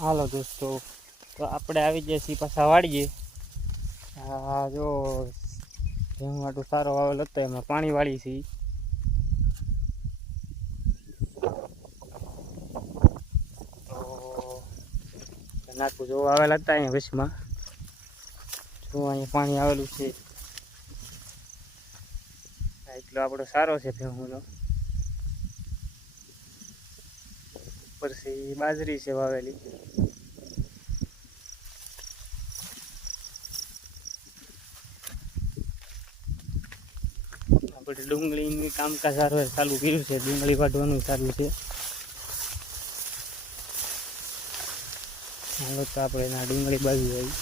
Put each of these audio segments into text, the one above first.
હાલો દોસ્તો, તો આપણે આવી જઈએ છીએ પાછા વાળીએ. આ જો જેમ આટલું સારો વાવેલ હતો એમાં પાણી વાળી છીએ. તો નાખું જો આવેલા હતા અહીંયા વચમાં, જો અહીંયા પાણી આવેલું છે. એટલો આપણો સારો છે ભેહુંનો. પછી બાજરી છે વાવેલી. આપણે ડુંગળીની કામકાજ ચાલુ કર્યું છે, ડુંગળી વાઢવાનું ચાલુ છે. હાલો તો આપણે એના ડુંગળી બાજુ આવી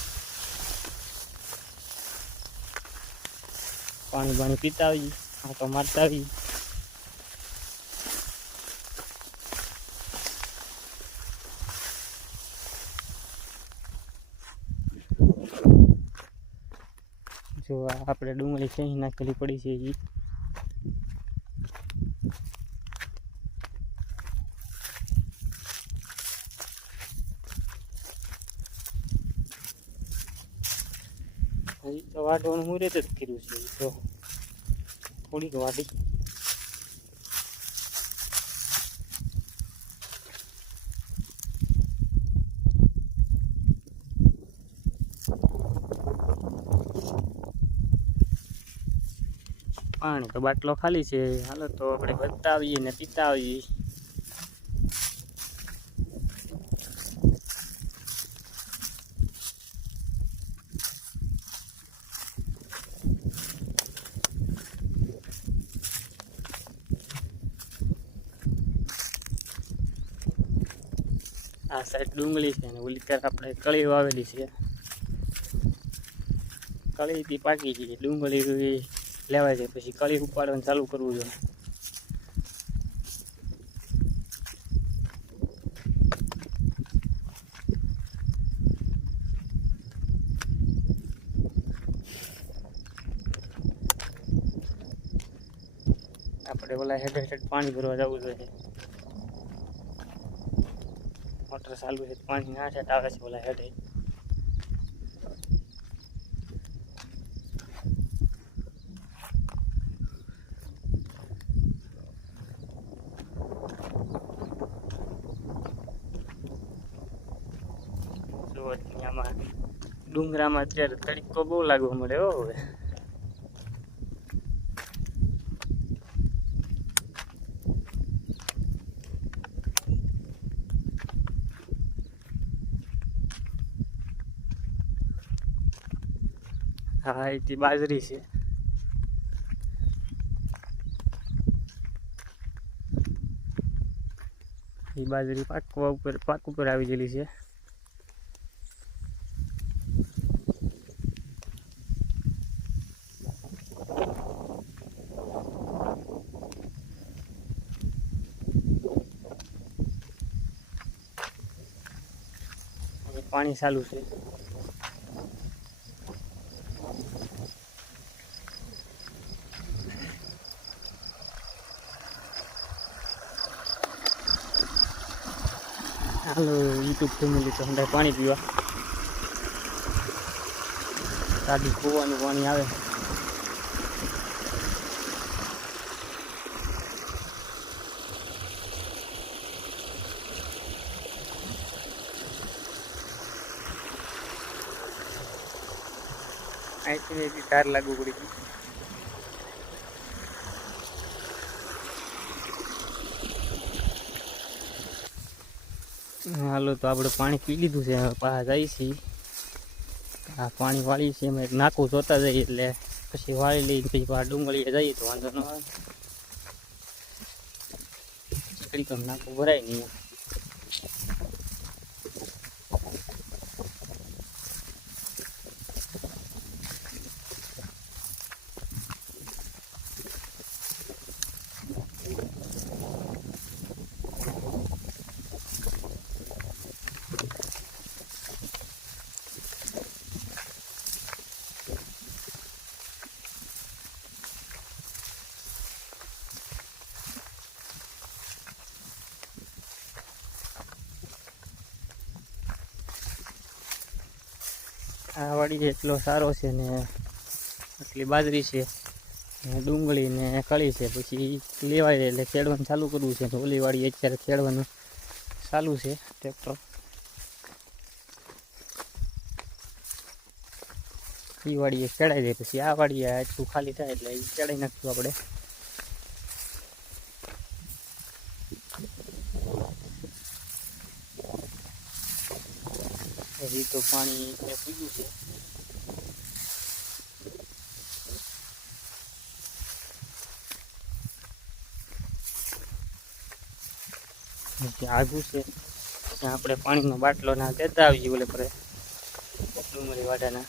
પાણી પીતા આવીએ, આંટો મારતા આવીએ. જો આપણે ડુંગળી ક્યાંય નાખેલી પડી છે. હજી તો વાઢવાનું મુહૂર્ત જ કર્યું છે. તો થોડીક વાઢી પાણી તો બાટલો ખાલી છે. હાલો તો આપણે વધતા આવીએ ને પીતા આવીએ. આ સાઈડ ડુંગળી છે ને ઓલી તરફ આપણે કળી વાવેલી છે. કળીથી પાકી ગઈ ડુંગળી લેવાય છે, પછી કળી ઉપાડવાનું ચાલુ કરવું જોઈએ. આપણે ઓલા હેઠ પાણી ભરવા જવું જોઈએ. મોટર ચાલુ છે, પાણી ના હેઠ આવે છે ઓલા હેઠે. આમાં ડુંગરામાં અત્યારે તડકો બહુ લાગવા મળે. હવે હા, એથી બાજરી છે. એ બાજરી પાક ઉપર આવી ગયેલી છે. પાણી ચાલુ છે. હાલો યુટ્યુબ ફેમિલી તો હંધાય પાણી પીવા. સાદી કૂવાનું પાણી આવે. અહીંથી ધાર લાગુ પડી ગઈ. હાલો તો આપણે પાણી પી લીધું છે. પાછા જઈએ છીએ. આ પાણી વાળી છે એમાં એક નાકું જોતા જઈએ એટલે પછી વાળી લઈ પછી ડુંગળીએ જઈએ તો વાંધો ન આવે. ચકડી કમ નાકું ભરાય નહીં. આ વાડી એટલો સારો છે ને એટલી બાજરી છે ને ડુંગળી ને કળી છે, પછી લેવાય એટલે ખેડવાનું ચાલુ કરવું છે. ઓલી વાડી અત્યારે ખેડવાનું ચાલુ છે ટ્રેક્ટર. એ વાડીએ ખેડાઈ જાય પછી આ વાડીએ આટલું ખાલી થાય એટલે એ ખેડાઈ નાખશું આપણે. હજી તો પાણી પીધું છે. આગું છે ત્યાં આપણે પાણીનો બાટલો ના દેતા આવીએ ઓલે પર ડુંગળી વાડાના.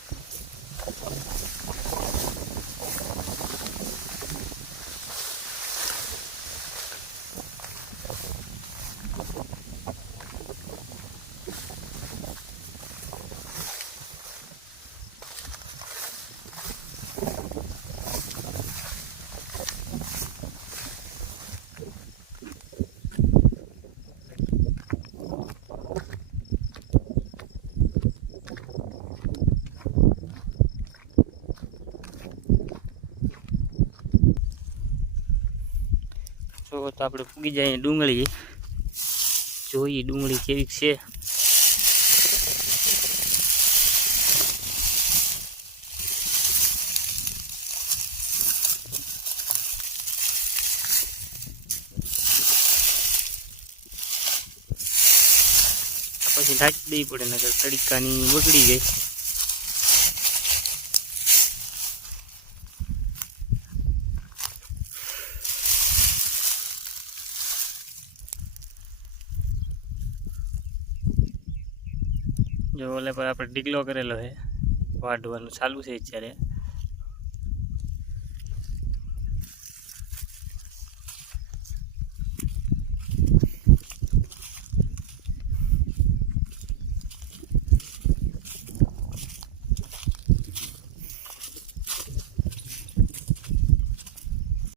જો તો આપણે પૂગી જાય ડુંગળી, જોઈએ ડુંગળી કેવી છે. પછી ઢાંકી દેવી પડે નકર તડકાની બગડી ગઈ. જો ઓલે પર આપણે ઢીકલો કરેલો છે, વાઢવાનું ચાલુ છે અત્યારે.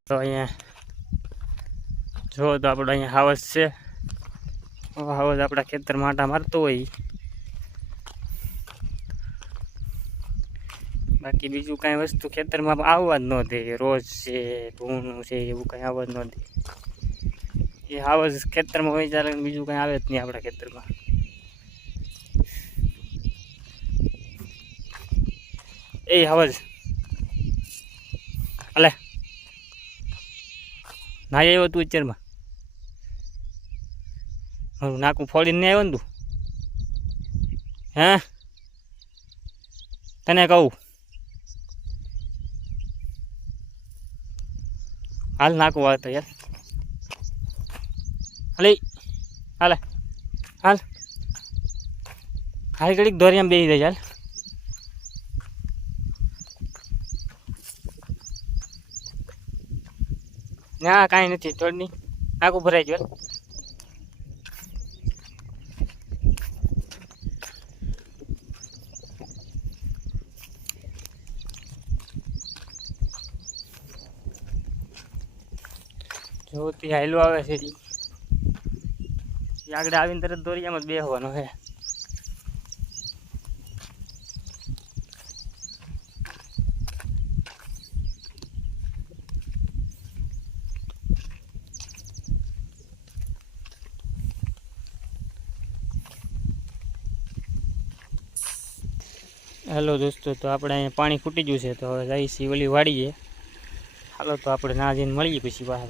તો અહીંયા જો તો આપણે અહીંયા હાવસ છે. હાવસ આપણા ખેતર માટા મારતો હોય. બાકી બીજું કાંઈ વસ્તુ ખેતરમાં આવવા જ ન દે. રોજ છે, ભૂણું છે, એવું કાંઈ આવવા જ ન દે. એ હાવસ ખેતરમાં હોય ત્યારે બીજું કાંઈ આવે જ નહીં આપણા ખેતરમાં. એ હાવસ અલે ના આવ્યો તું અત્યારમાં, મારું નાકું ફોડીને નહીં આવ્યો ને તું? હે તને કહું હાલ નાકું આવતો યાર. હાલે હાલે હાલ હાલ ઘડીક દોરિયામાં બેસી દે ચાલ. ના કાંઈ નથી, થોડી નાકું ભરાઈ ગયું. જો ત્યાં હાઈલો આવે છે, આગળ આવીને તરત દોરિયામાં જ બેસવાનો છે. હેલો દોસ્તો, તો આપણે અહીંયા પાણી ખૂટી ગયું છે, તો હવે જઈશી ઓલી વાડીએ. હાલો તો આપણે ના જઈને મળીએ પછી બહાર.